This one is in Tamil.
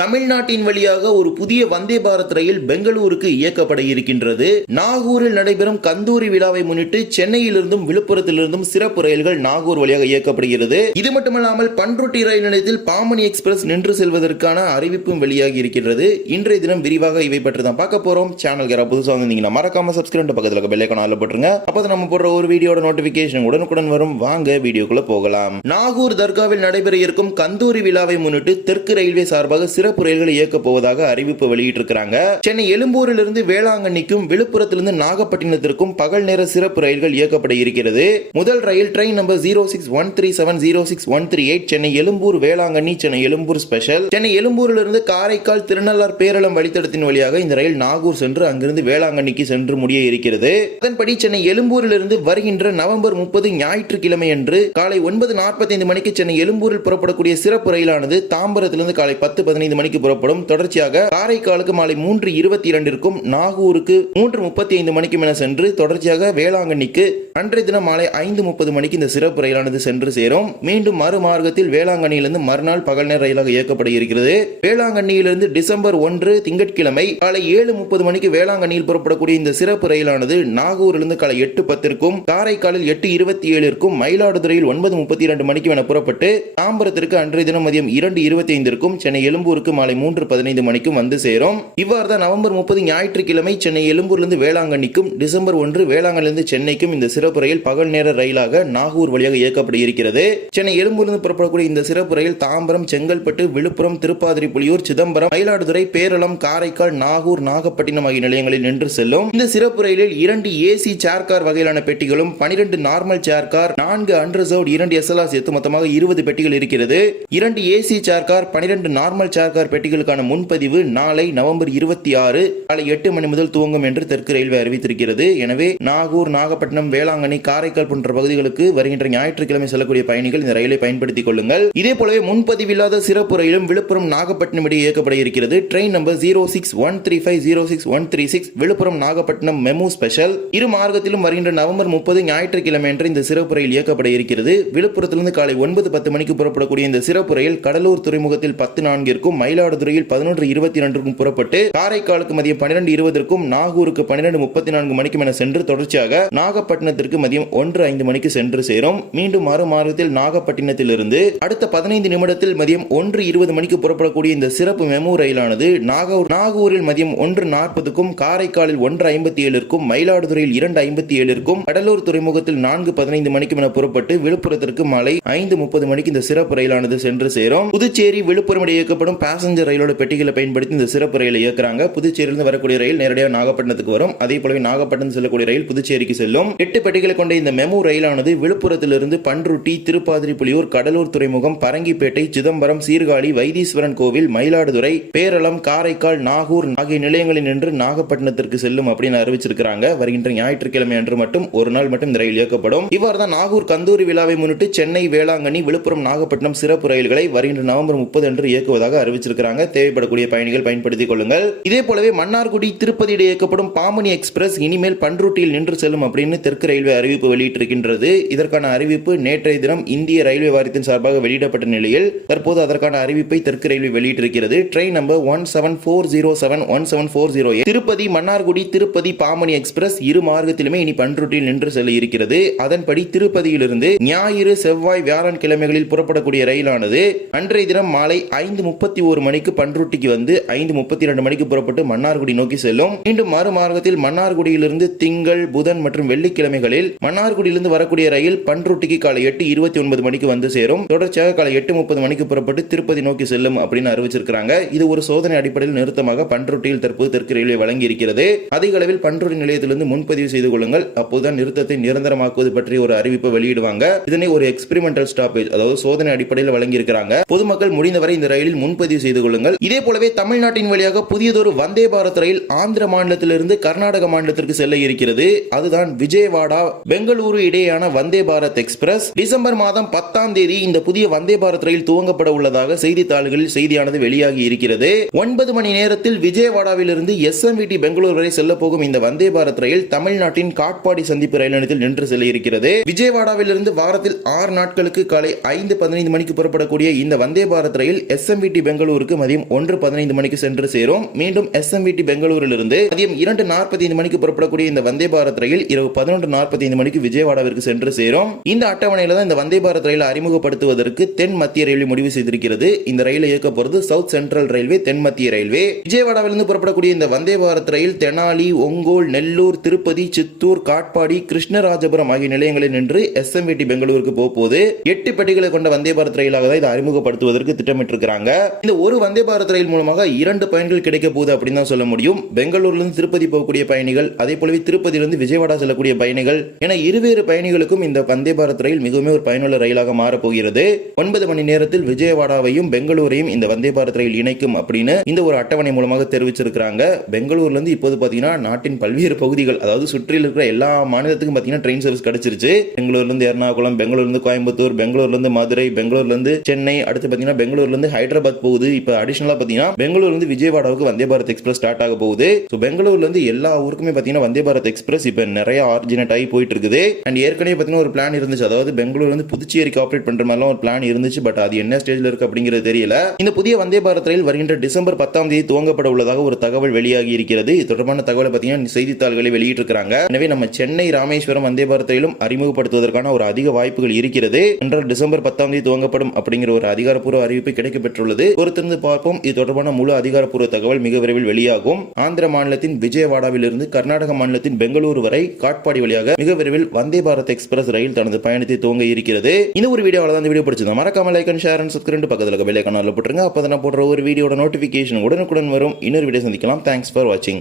தமிழ்நாட்டின் வழியாக ஒரு புதிய வந்தே பாரத் ரயில் பெங்களூருக்கு இயக்கப்பட இருக்கின்றது. நாகூரில் நடைபெறும் கந்தூரி விழாவை முன்னிட்டு சென்னையிலிருந்தும் விழுப்புரத்திலிருந்தும் சிறப்பு ரயில்கள் நாகூர் வழியாக இயக்கப்படுகிறது. இது மட்டுமல்லாமல் பன்ருட்டி ரயில் நிலையத்தில் பாமணி எக்ஸ்பிரஸ் நின்று செல்வதற்கான அறிவிப்பும் வெளியாகி இருக்கின்றது. இன்றைய தினம் விரிவாக இவை பற்றி தான் பார்க்க போறோம். சேனல் யாராவது புதுசாக வந்தீங்கன்னா மறக்காம சப்ஸ்கிரைப் பக்கத்தில் பெல்லைக்கான ஆள் போட்டுருங்க. அப்போ நம்ம போடுற ஒரு வீடியோட நோட்டிபிகேஷன் உடனுக்குடன் வரும். வாங்க வீடியோக்குள்ள போகலாம். நாகூர் தர்காவில் நடைபெற இருக்கும் கந்தூரி விழாவை முன்னிட்டு தெற்கு ரயில்வே சார்பாக சிறப்பு ரயில்களை இயக்கப் போவதாக அறிவிப்பு வெளியிட்டிருக்கிறாங்க. சென்னை எழும்பூரிலிருந்து வேளாங்கண்ணிக்கும் விழுப்புரத்திலிருந்து நாகப்பட்டினத்திற்கும் பகல் நேர சிறப்பு ரயில்கள் இயக்கப்பட இருக்கிறது. முதல் ரயில் train number zero six one three seven zero six one three eight Chennai Egmore Velankanni Chennai Egmore special. Chennai எழும்பூரிலிருந்து காரைக்கால் திருநள்ளார் பேரளம் வழித்தடத்தின் வழியாக இந்த ரயில் நாகூர் சென்று அங்கிருந்து வேளாங்கண்ணிக்கு சென்று முடிய இருக்கிறது. அதன்படி சென்னை எழும்பூரிலிருந்து வருகின்ற நவம்பர் முப்பது ஞாயிற்றுக்கிழமை அன்று காலை ஒன்பது நாற்பத்தைந்து மணிக்கு சென்னை எழும்பூரில் புறப்படக்கூடிய சிறப்பு ரயிலானது தாம்பரத்திலிருந்து காலை பத்து பதினைந்து ஐந்து மணிக்கு புறப்படும். தொடர்ச்சியாக காரைக்காலுக்கு மாலை மூன்று இருபத்தி இரண்டிற்கும் நாகூருக்கு மூன்று முப்பத்தி ஐந்து மணிக்கும் என சென்று தொடர்ச்சியாக வேளாங்கண்ணிக்கு அன்றைய தினம் மாலை ஐந்து முப்பது மணிக்கு இந்த சிறப்பு ரயிலானது சென்று சேரும். மீண்டும் மறுமார்க்கத்தில் வேளாங்கண்ணியிலிருந்து மறுநாள் பகல் நேர ரயிலாக இயக்கப்பட இருக்கிறது. வேளாங்கண்ணியிலிருந்து டிசம்பர் ஒன்று திங்கட்கிழமை காலை ஏழு முப்பது மணிக்கு வேளாங்கண்ணியில் புறப்படக்கூடிய இந்த சிறப்பு ரயிலானது நாகூரிலிருந்து காலை எட்டு பத்திற்கும் காரைக்காலில் எட்டு இருபத்தி ஏழிற்கும் மயிலாடுதுறையில் ஒன்பது முப்பத்தி இரண்டு மணிக்கு என புறப்பட்டு தாம்பரத்திற்கு அன்றைய தினம் மதியம் இரண்டு இருபத்தி ஐந்திற்கும் சென்னை எழும்பூருக்கு மாலை மூன்று பதினைந்து மணிக்கும் வந்து சேரும். இவ்வாறு தான் நவம்பர் முப்பது ஞாயிற்றுக்கிழமை சென்னை எழும்பூரிலிருந்து வேளாங்கண்ணிக்கும் டிசம்பர் ஒன்று வேளாங்கண்ணிலிருந்து சென்னைக்கும் இந்த சிறப்பு ரயில் பகல் நேர ரயிலாக நாகூர் வழியாக இயக்கப்பட இருக்கிறது சென்னை எழும்பூர்லிருந்து புறப்படக்கூடிய இந்த சிறப்பு ரயில் தாம்பரம் செங்கல்பட்டு விழுப்புரம் திருப்பாதிரி புலியூர் சிதம்பரம் மயிலாடுதுறை பேரளம் காரைக்கால் நாகூர் நாகப்பட்டினம் ஆகிய நிலையங்களில் நின்று செல்லும். இந்த சிறப்பு ரயிலில் இரண்டு ஏசி சேர் கார் வகையிலான பெட்டிகளும் பனிரெண்டு நார்மல் சேர் கார் நான்கு அன்ரிசர்வ்ட் இரண்டு எஸ்எல்ஆர் சேர்த்து மொத்தமாக இருபது பெட்டிகள் இருக்கிறது. இரண்டு ஏசி சேர் கார் பனிரெண்டு நார்மல் சேர் கார் பெட்டிகளுக்கான முன்பதிவு நாளை நவம்பர் இருபத்தி ஆறு காலை எட்டு மணி முதல் துவங்கும் என்று தெற்கு ரயில்வே அறிவித்திருக்கிறது. எனவே நாகூர் நாகப்பட்டினம் வேளாங்கண்ணி காரைக்கால் போன்ற பகுதிகளுக்கு வருகின்ற ஞாயிற்றுக்கிழமை செல்லக்கூடிய பயணிகள் இந்த ரயிலை பயன்படுத்திக் கொள்ளுங்கள். இதே போலவே முன்பதிவில்லாத சிறப்பு ரயிலும் விழுப்புரம் நாகப்பட்டினம் இடையே இயக்கப்பட இருக்கிறது. Train number zero six one three five zero six one three six Villupuram Nagapattinam MEMU special இரு மார்க்கத்திலும் வருகின்ற நவம்பர் முப்பது ஞாயிற்றுக்கிழமை அன்று இந்த சிறப்பு ரயில் இயக்கப்பட இருக்கிறது. விழுப்புரத்திலிருந்து காலை ஒன்பது பத்து மணிக்கு புறப்படக்கூடிய இந்த சிறப்பு ரயில் கடலூர் துறைமுகத்தில் பத்து நான்கிற்கும் மயிலாடுதுறையில் பதினொன்று இருபத்தி இரண்டுக்கும் புறப்பட்டு காரைக்காலுக்கு மதியம் பன்னிரண்டு இருபதற்கும் நாகூருக்கு பன்னிரண்டு முப்பத்தி நான்கு மணிக்கும் என சென்று தொடர்ச்சியாக நாகப்பட்டினத்திற்கு மதியம் ஒன்று ஐந்து மணிக்கு சென்று சேரும். மீண்டும் மறுமார்க்கத்தில் நாகப்பட்டினத்தில் நாகப்பட்டினத்திலிருந்து அடுத்த பதினைந்து நிமிடத்தில் மதியம் ஒன்று இருபது மணிக்கு புறப்படக்கூடிய இந்த சிறப்பு மெமு ரயிலானது நாகூர் நாகூரில் மதியம் ஒன்று நாற்பதுக்கும் காரைக்காலில் ஒன்று ஐம்பத்தி ஏழிற்கும் மயிலாடுதுறையில் இரண்டு ஐம்பத்தி ஏழிற்கும் கடலூர் துறைமுகத்தில் நான்கு பதினைந்து மணிக்கும் என புறப்பட்டு விழுப்புரத்திற்கு மாலை ஐந்து முப்பது மணிக்கு இந்த சிறப்பு ரயிலானது சென்று சேரும். புதுச்சேரி விழுப்புரம் இடையே இயக்கப்படும் பேசஞ்சர் ரயிலோட பெட்டிகளை பயன்படுத்தி இந்த சிறப்பு ரயிலை இயக்குறாங்க. புதுச்சேரியிலிருந்து வரக்கூடிய ரயில் நேரடியாக நாகப்பட்டினத்துக்கு வரும். அதே போலவே நாகப்பட்டினம் செல்லக்கூடிய ரயில் புதுச்சேரிக்கு செல்லும். எட்டு பெட்டிகளை கொண்ட இந்த மெமு ரயிலானது விழுப்புரத்திலிருந்து பன்ருட்டி திருப்பாதிரி புலியூர் கடலூர் துறைமுகம் பரங்கிப்பேட்டை சிதம்பரம் சீர்காழி வைத்தீஸ்வரன் கோவில் மயிலாடுதுறை பேரளம் காரைக்கால் நாகூர் ஆகிய நிலையங்களில் நின்று நாகப்பட்டினத்திற்கு செல்லும் அப்படின்னு அறிவிச்சிருக்கிறாங்க. வருகின்ற ஞாயிற்றுக்கிழமை அன்று மட்டும் ஒரு நாள் மட்டும் இந்த ரயில் இயக்கப்படும். இவ்வாறு தான் நாகூர் கந்தூரி விழாவை முன்னிட்டு சென்னை வேளாங்கண்ணி விழுப்புரம் நாகப்பட்டினம் சிறப்பு ரயில்களை வருகின்ற நவம்பர் முப்பது அன்று இயக்குவதாக அறிவிச்சிருக்கிறாங்க தேவைப்படக்கூடிய பயணிகள் பயன்படுத்திக் கொள்ளுங்கள். இதே போலவே மன்னார்குடி திருப்பதி இயக்கப்படும் பாமணி எக்ஸ்பிரஸ் இனிமேல் பன்ருட்டியில் நின்று செல்லும் அப்படின்னு தெற்கு ரயில்வே அறிவிப்பு வெளியிட்டிருக்கின்றது. இதற்கான அறிவிப்பு நேற்றைய தினம் இந்திய ரயில்வே வாரியத்தின் சார்பாக வெளியிடப்பட்ட நிலையில் தற்போது அதற்கான அறிவிப்பை தெற்கு ரயில்வே வெளியிட்டிருக்கிறது. Train number one seven four zero seven one seven four zero Tirupati Mannargudi Tirupati Pamani express இரு மார்க்கத்திலுமே இனி பன்ருட்டியில் நின்று செல்ல இருக்கிறது. அதன்படி திருப்பதியிலிருந்து ஞாயிறு செவ்வாய் வியாழன் கிழமைகளில் புறப்படக்கூடிய ரயிலானது அன்றைய தினம் மாலை ஐந்து முப்பத்தி ஒரு மணிக்கு பன்ருட்டிக்கு வந்து ஐந்து முப்பத்தி இரண்டு மணிக்கு புறப்பட்டு மன்னார்குடி நோக்கி செல்லும். மீண்டும் மறுமார்க்கத்தில் மன்னார்குடியிலிருந்து திங்கள் புதன் மற்றும் வெள்ளிக்கிழமைகளில் மன்னார்குடியிலிருந்து வரக்கூடிய ரயில் பன்ருட்டிக்கு காலை எட்டு இருபத்தி ஒன்பது மணிக்கு வந்து சேரும். தொடர்ச்சியாக காலை எட்டு முப்பது மணிக்கு புறப்பட்டு திருப்பதி நோக்கி செல்லும் அப்படின்னு அறிவிச்சிருக்கிறாங்க. இது ஒரு சோதனை அடிப்படையில் நிறுத்தமாக பன்ருட்டியில் தற்போது தெற்கு ரயில்வே வழங்கி இருக்கிறது அதிக அளவில் பன்ருட்டி நிலையத்திலிருந்து முன்பதிவு செய்து கொள்ளுங்கள். அப்போதுதான் நிறுத்தத்தை நிரந்தரமாக்குவது பற்றி ஒரு அறிவிப்பை வெளியிடுவாங்க. இதனை ஒரு எக்ஸ்பெரிமெண்டல் ஸ்டாப்பேஜ் அதாவது சோதனை அடிப்படையில் வழங்கியிருக்கிறாங்க. பொதுமக்கள் முடிந்தவரை இந்த ரயிலில் முன்பதிவு செய்து கொள்ளுங்கள். இதே போலவே தமிழ்நாட்டின் வழியாக புதியதொரு வந்தே பாரத் ரயில் ஆந்திர மாநிலத்திலிருந்து கர்நாடக மாநிலத்திற்கு செல்ல இருக்கிறது. அதுதான் விஜயவாடா பெங்களூரு இடையேயான வந்தே பாரத் எக்ஸ்பிரஸ். டிசம்பர் மாதம் பத்தாம் தேதி இந்த புதிய வந்தே பாரத் ரயில் துவங்கப்பட உள்ளதாக செய்தித்தாள்களில் செய்தியானது வெளியாகி இருக்கிறது. ஒன்பது மணி நேரத்தில் விஜயவாடாவிலிருந்து எஸ் எம் விடி பெங்களூர் வரை செல்ல போகும் இந்த வந்தே பாரத் ரயில் தமிழ்நாட்டின் காட்பாடி சந்திப்பு ரயில் நிலையத்தில் நின்று செல்ல இருக்கிறது. விஜயவாடாவிலிருந்து வாரத்தில் ஆறு நாட்களுக்கு காலை ஐந்து பதினைந்து மணிக்கு புறப்படக்கூடிய இந்த வந்தே பாரத் ரயில் S M V T Bangalore பெங்களூருக்கு மதியம் ஒன்று பதினைந்து மணிக்கு சென்று சேரும். மீண்டும் எஸ்எம்விடி பெங்களூரிலிருந்து மதியம் இரண்டு நாற்பத்தைந்து மணிக்கு புறப்படக்கூடிய இந்த வந்தே பாரத் ரயில் இரவு பதினொன்று நாற்பத்தைந்து மணிக்கு விஜயவாடாவிற்கு சென்று சேரும். இந்த அட்டவணையில தான் இந்த வந்தே பாரத் ரயில் அறிமுகப்படுத்துவதற்கு தென் மத்திய ரயில்வே முடிவு செய்திருக்கிறது. இந்த ரயிலை இயக்க போறது சவுத் சென்ட்ரல் ரயில்வே தென் மத்திய ரயில்வே. விஜயவாடாவிலிருந்து புறப்படக்கூடிய இந்த வந்தே பாரத் ரயில் தெனாலி ஒங்கோல் நெல்லூர் திருப்பதி சித்தூர் காட்பாடி கிருஷ்ணராஜபுரம் ஆகிய நிலையங்களில் நின்று எஸ்எம்விடி பெங்களூருக்கு போகும்போது எட்டு பெட்டிகளை கொண்ட வந்தே பாரத் ரயிலாக தான் இதை அறிமுகப்படுத்துவதற்கு திட்டமிட்டிருக்கிறாங்க. இந்த ஒரு வந்தே பாரத் ரயில் மூலமாக இரண்டு பயன்கள் கிடைக்க போகுது அப்படின்னு தான் சொல்ல முடியும். பெங்களூர்லேருந்து திருப்பதி போகக்கூடிய பயணிகள் அதே போலவே திருப்பதியிலிருந்து விஜயவாடா செல்லக்கூடிய பயணிகள் என இருவேறு பயணிகளுக்கும் இந்த வந்தே பாரத் ரயில் மிகவும் ஒரு பயனுள்ள ரயிலாக மாறப்போகிறது ஒன்பது மணி நேரத்தில் விஜயவாடாவையும் பெங்களூரையும் இந்த வந்தே பாரத் ரயில் இணைக்கும் அப்படின்னு இந்த ஒரு அட்டவணை மூலமாக தெரிவிச்சிருக்கிறாங்க. பெங்களூர்ல இருந்து இப்போது பார்த்தீங்கன்னா நாட்டின் பல்வேறு பகுதிகள் அதாவது சுற்றில் இருக்கிற எல்லா மாநிலத்துக்கும் பார்த்தீங்கன்னா ட்ரெயின் சர்வீஸ் கிடைச்சிருச்சு. பெங்களூர்லேருந்து எர்ணாகுளம் பெங்களூர்லேருந்து கோயம்புத்தூர் பெங்களூர்லேருந்து மதுரை பெங்களூர்ல இருந்து சென்னை அடுத்து பாத்தீங்கன்னா பெங்களூர்ல இருந்து ஹைதராபாத் போகுது. இப்போ அடிஷனலா பாத்தீங்கன்னா பெங்களூர் வந்து விஜயவாடாவுக்கு வந்தே பாரத் எக்ஸ்பிரஸ் ஸ்டார்ட் ஆக போகுது. ஸோ பெங்களூர்ல இருந்து எல்லா ஊருக்குமே பாத்தீங்கன்னா வந்தே பாரத் எக்ஸ்பிரஸ் இப்போ நிறைய ஆர்ஜினேட் ஆகி போயிட்டு இருக்குது. அண்ட் ஏற்கனவே பாத்தீங்கன்னா ஒரு பிளான் இருந்துச்சு. அதாவது பெங்களூர் வந்து புதுச்சேரிக்கு ஆப்ரேட் பண்ற மாதிரிலாம் ஒரு பிளான் இருந்துச்சு. பட் அது என்ன ஸ்டேஜ்ல இருக்கு அப்படிங்கிறது தெரியல. இந்த புதிய வந்தே பாரத் ரயில் வருகின்ற டிசம்பர் பத்தாம் தேதி துவங்கப்பட உள்ளதாக ஒரு தகவல் வெளியாகி இருக்கிறது. இது தொடர்பான தகவலை பார்த்தீங்கன்னா செய்தித்தாள்களை வெளியிட்டிருக்கிறாங்க. எனவே நம்ம சென்னை ராமேஸ்வரம் வந்தே பாரத் ரயிலும் அறிமுகப்படுத்துவதற்கான ஒரு அதிக வாய்ப்புகள் இருக்கிறது. என்றால் டிசம்பர் பத்தாம் தேதி துவங்கப்படும் அப்படிங்கிற ஒரு அதிகாரப்பூர்வ அறிவிப்பு கிடைக்கப்பெற்றுள்ளது. பொறுத்திருந்து பார்ப்போம். இது தொடர்பான முழு அதிகாரப்பூர்வ தகவல் மிக விரைவில் வெளியாகும். ஆந்திர மாநிலத்தின் விஜயவாடாவிலிருந்து கர்நாடக மாநிலத்தின் பெங்களூரு வரை காட்பாடி வழியாக மிக விரைவில் வந்தே பாரத் எக்ஸ்பிரஸ் ரயில் தனது பயணத்தை துவங்க இருக்கிறது. இந்த ஒரு வீடியோவில் தான் இந்த வீடியோ பிடிச்சிருந்தா மறக்காம like and share and subscribe பக்கத்தில் பெல் ஐக்கான போட்டுருங்க. அப்போ தான் போடுற ஒரு வீடியோட நோட்டிஃபிகேஷன் உடனுக்குடன் வரும். இன்னொரு வீடியோ சந்திக்கலாம். தேங்க்ஸ் ஃபார் வாட்சிங்